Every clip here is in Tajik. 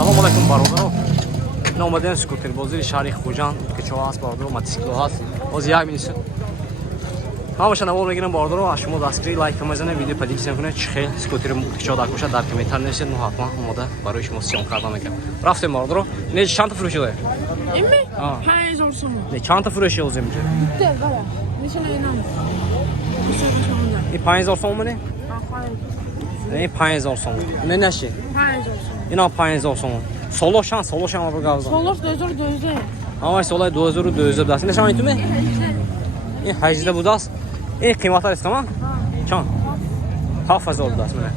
Салом алайкум бародаро. Ин омадем скутербозии шаҳри Хуҷанд ки чо ҳаст бародаро, мотоцикло ҳаст. Боз як минут. Ҳамаша навор мегирам бародаро, аз шумо дастгирӣ лайк мезанед, видео падиксия мекунед, чӣ хел скутери кичо дак бошад дар комментар нависед, ну ҳатман омода барои шумо сиём кардан мекунам. Рафтем бародаро. Не чанд та фурӯш шуда? Ими? 5000 сом. Не чанд та фурӯш ёзем? Де, бара. Нишана инам. И 5000 сом мене? Не 5000 сом. Не наши. 5000 сом. Ина 5000 сом. Солошан ро гавзан. Солош 2002. Ама солай 2002 даст. Не шамай туме? ин 18 будааст. ин қиматар аст кама? Чанд? 7000 даст мене.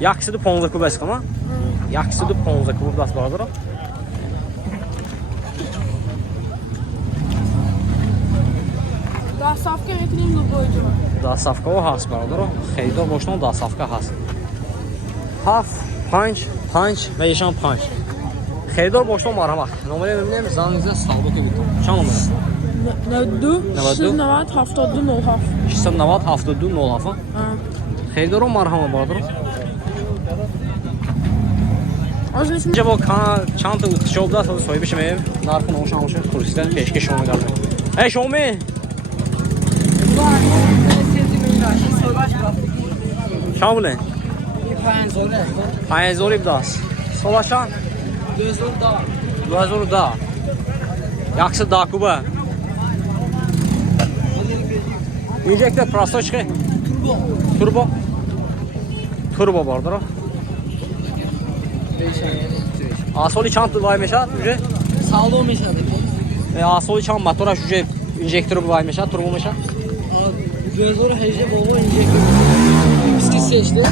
115 куб аст кама? 115 куб даст бародаро. Доставка мекунем любой ҷо. Доставка ҳаст бародаро. Херидор бошон доставка ҳаст. 7 5 5 ва ешон 5. Херидор бошон марҳамат. Номере мебинем зангиза савдо ки битон. Чанд номер? 92 690 72 07. 690 72 07. Херидоро марҳамат бародаро. Озиш اینجا با چند تا اتشاب دست از صاحبش میگم نرخ نوشم باشه کورسیدن پیشکش شما می‌گردم. ای شومی شامله 5000 بداس سولاشان 2010 яксы дакуба инжектор просточка турбо бардаро асоли чанд вай мешад уже Sağlığı meşadı. асоли чанд мотораш уже инжектор вай мешад турбо мешад Gözleri hece baba inecek. Bisküvi seçti.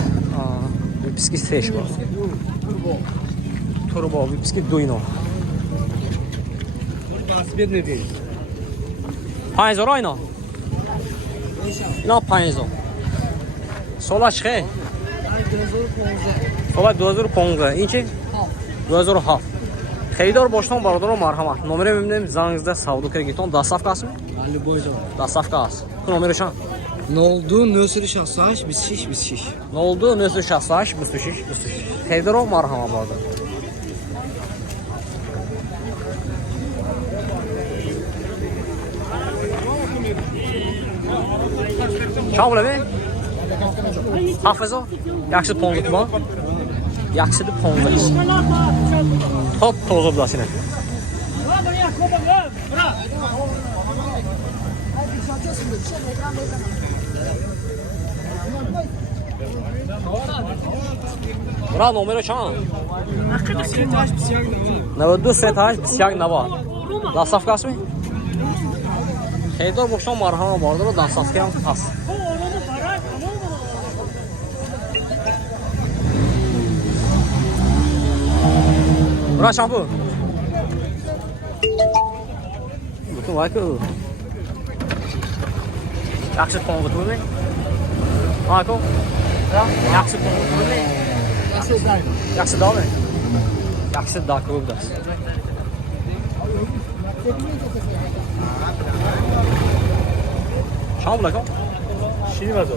виписки сеш ба турбо виписки дуино Bedne değil. 5000 айно ина 5000 сола чихе Gözleri konza. сола 2015 ин чи 2007 херидор боштон бародаро марҳамат номере мебинем зангизда савдо киргитон доставка астми Ali boyzor. доставка аст номерашон Ne oldu? Nösürü şahsaş, biz şiş. Ne oldu? Nösü şahsaş, büstüşüş. Xeydaro marhama barda. Çam bile mi? Hafız o? Yakşı ponluk mu? Yakşı da ponluk. Top tozu blasine. Bura номеро чанд? 92 сеташ 21 доставка астми? Херидор бошон марҳама бародаро доставка ҳам ҳаст. Бура шампу. Бутун вай ку. Якши понг туми? Ай ку. Якши понг туми? Яксы даме? Яксы даку будас. Чам була ко? Шинимазо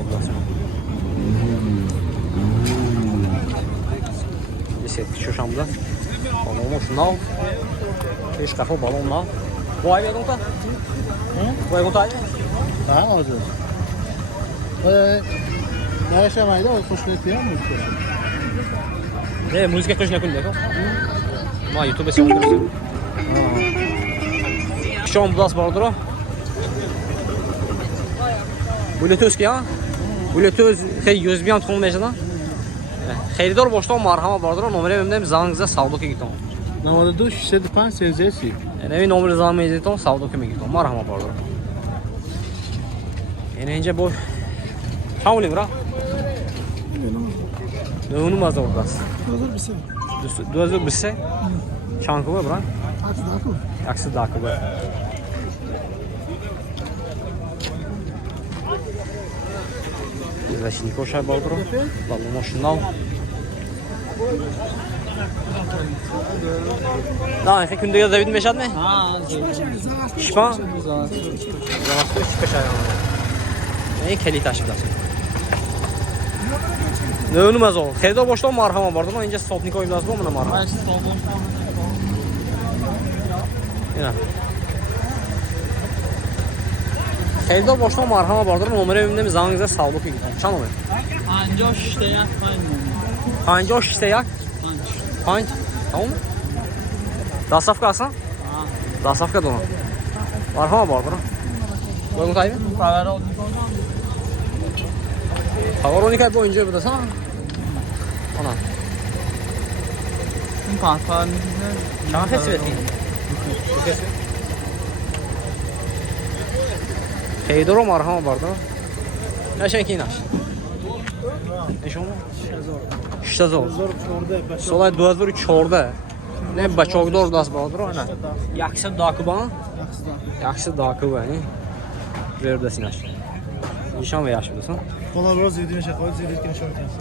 будас. Десет чу шам була. Балон шунал. Иш кафо балон нал. Бой гонта? Бой гонта? Ha, hazır. Ne yaşamaydı o kuşlettiği mi? Ne müzik koş ne kul deko? Ma YouTube se okursun. Şom blas bardro. Bluetooth ki ha? Bluetooth xey USB ham tuxum meşadan. Xeridor boşdan marhama bardro nomere memdem zangizda savdo ki giton. Namada duş 65 sezesi. Yani nomere zangizda giton savdo ki giton marhama bardro. Yani ince bu Çamuli bura? Ne onu mazda ordas? Hazır mısın? 2020 Çankı bura? Hadi dakı. Yaksı dakı bura. Известник шай балдро. Балу машинал. Да, я күндө я Давид мешат ме? Шпа? Завасты шпешай. Ey keli taşı blasın. Növünməz ol. Xeyda boşda marhama vardır. O incə stopnik oyundas bu mana marhama. Yine. Xeyda boşda marhama vardır. Numara evimdə mi zanınıza sağlıq idi. Çan olur. Anca işte ya. Hangi o işte yak? Hangi? Tamam mı? Dasafka alsan? Dasafka da ona. Marhama vardır. Boyun tayyip? Kaver oldu. Havar 12 boyunca burada sana. Ana. Kanka. Çana fesvet değil. Heydoro marhama vardır. Ne şey ki inaş? Ne şey olma? İşte zor. Solay 2004 Ne bachogdor das vardır ona. Yaxşı dakuban. Yaxşı dakuban. Verdə sinaş. Nişan və yaşlısan. Onlar roz yediğin şey koy, zeydik nişan etmez.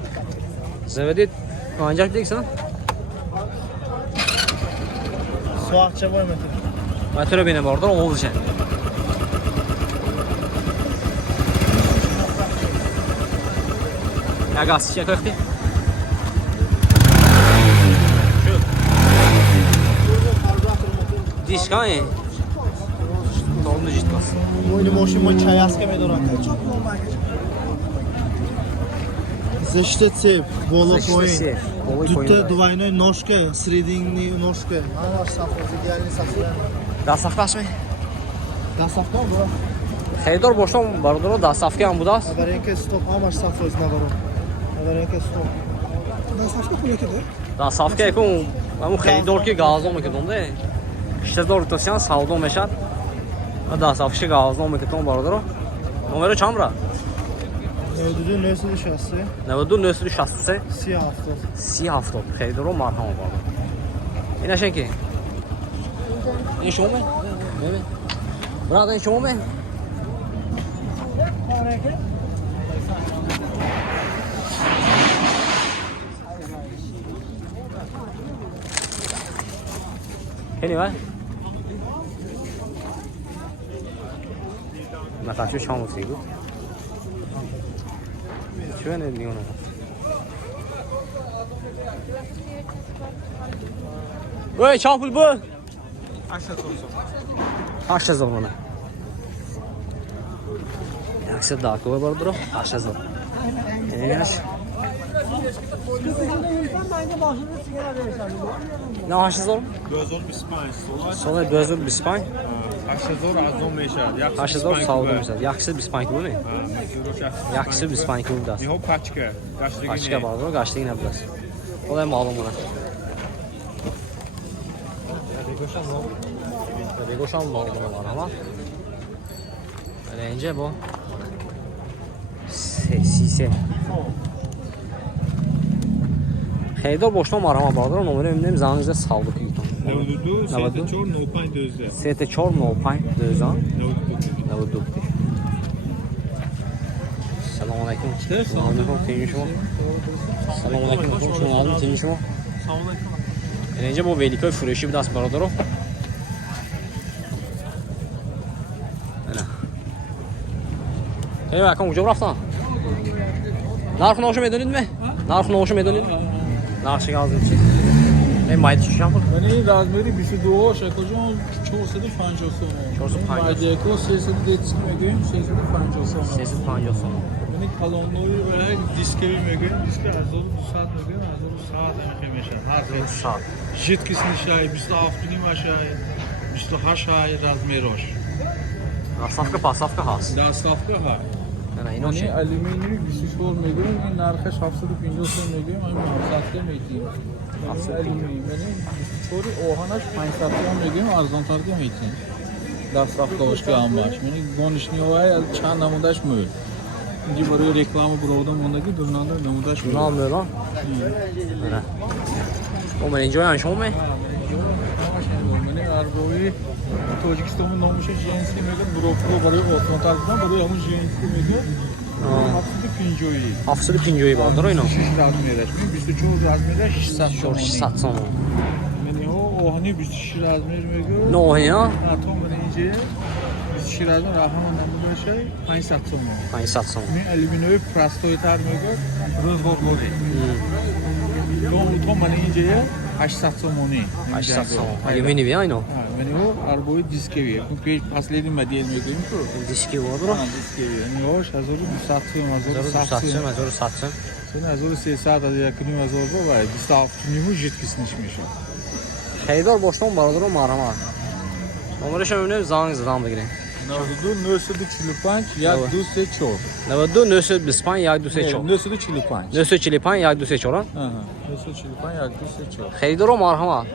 Zəvədi ancaq deyirsən? Su akça var metin. Motor benim orada olacak. Ya gaz şey köfte. Diskay. Tornu jitmas. Moyni moşin moy çayaska medoran. Zeshte cev, bola poyin. Dutta duvaynoy noshka, sredingni noshka. Ana safroz idealni safroz. Dasafkasmi? Dasafka bu. Xeydor boşdan vardır o dasafka ham budas. Avarenke stop amash safroz navaron. Avarenke stop. Dasafka pul ekede. Dasafka kon amu xeydor ki gazon mekedonda. İşte zor tutasyan savdo meşat. Dasafka gazon mekedon vardır o. Numara çamra. Nevdudu nösü dışası. Nevdu nösü şahsı. Siyah hafta. Siyah hafta. Xeydor o marhama vardır. Yine şey ki. این شما ببین برادر این شما خیلی وای مثلا چه شامو سیگو چه نه دیونه وای چاپل بو 8000 mana. Yaxshi dakoy bordir, 8000. Enash. Ne 8000? 2025 Sola 2025. 8000 ارزون میشه 8000 savdo میشه. Yaxshi 25 pul ne? Yaxshi 25 pul das. یهو پچکه Paçka bordir, gashtigi nabdas. Olay ma'lum mana. Begoşan mağlumu var ama Rence bu Sese Xeydor boşdan var ama vardır numara önümdə imzanızda sağlık yutan 92 34 95 12 Sete çor 95 dözan 92 Selamun aleyküm Selamun aleyküm teyin şuma Selamun aleyküm şunu aldım teyin şuma Rence bu Velikoy Fureşi bir das vardır o Eyvah kan ucab raftan. Narxı noşum edonid mi? Narxı noşum edonid. Narxı yazdım için. Ben mayda çıkacağım. یعنی رازمری 22 شکوجون 450 سوم. 450. مایدیکو 330 میگیم 350 سوم. 850 son. یعنی کالونوی و دیسکی میگیم دیسکی 1200 میگیم 1100 میشه. هر Saat. جیتکیسنی شای 27 نیم شای 28 شای رازمروش. Safka pasafka has. دستافکه ها. Yani یعنی inoşi. آلومینیوم 24 میگیم این نرخش 750 سوم میگیم این 700 میگیم. آلومینیوم یعنی 24 اوهانش 500 سوم میگیم ارزان‌تر میگیم. دستافکه که هم باش. یعنی گونشنی وای چند نمودش میل. اینجا برای رکلام برودم موندگی دورنانده نمودش میل. Ne almıyor lan? Öyle. O ben enjoyan şom mu? یعنی ارزوی توجیکستان نامش جنسی میگه بروکلو برای اتوماتیکان برای همون جنسی میگه هفته پنجویی Hafsılı pinjoyu vardır oyna. 6 razmeriş 24 razmeriş 600 Şor 600 son. یعنی او اوهانی 26 razmer میگه Ne o ya? اتم اینجا 26 شیرازی راه من نمیشه 500 تومان 500 сом. این الومینیوم پراستوی تر میگه روز بوده تو من اینجا 800 تومانی 800 сом. Алюминиевый, айно. من او арбой дисковый купить последний модель میگیم تو Диски бодро. дисковый него 1200 сом 1200 сом, 1200 сом. sen 1300 از yakını azaldı var 27 нему жеткисiniş میشه Xeydar boşdan baradırım marama. Номерش میبینیم زنگ زدم بگیریم. 92 945 1234 92 925 124. 945 945 124. ага 945 1234 Xeydar marhama.